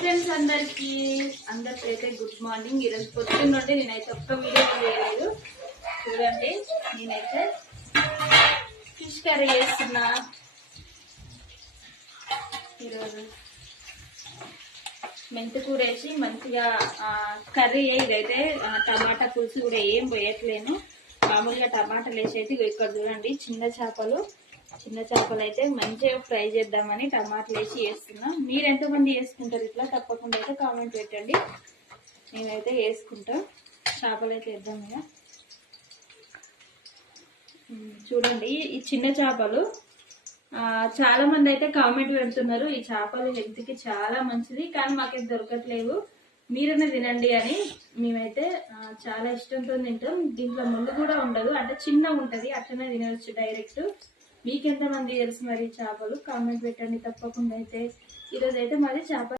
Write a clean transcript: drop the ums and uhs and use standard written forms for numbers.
Friends అందరికీ good morning. ఈరోజు పొద్దున్న నుండి నేనైతే ఒక్క వీడియో చేయలేదు. చూడండి, నేనైతే ఫిష్ కర్రీ చేస్తున్నా. ఈరోజు మెంతికూర వేసి మంచిగా కర్రీ. ఇదైతే టమాటా పులుసు కూడా ఏం పోయట్లేను, మామూలుగా టమాటాలు వేసి అయితే ఇక్కడ చూడండి చిన్న చేపలు అయితే మంచిగా ఫ్రై చేద్దామని టమాటాలు వేసి చేస్తున్నా. మీరు ఎంతమంది వేసుకుంటారు ఇట్లా? తప్పకుండా అయితే కామెంట్ పెట్టండి. నేనైతే వేసుకుంటా. చేపలు అయితే వేద్దాం ఇక. చూడండి, ఈ చిన్న చేపలు చాలా మంది అయితే కామెంట్ పెడుతున్నారు, ఈ చేపలు హెల్త్ కి చాలా మంచిది, కానీ మాకు దొరకట్లేవు, మీరనే తినండి అని. మేమైతే చాలా ఇష్టంతో తింటాం. దీంట్లో ముళ్ళు కూడా ఉండదు, అంటే చిన్నగా ఉంటది, అట్లనే తినవచ్చు డైరెక్ట్. మీకెంతమంది తెలుసు మరి చేపలు? కామెంట్ పెట్టండి తప్పకుండా. అయితే ఈరోజు అయితే మాది చేప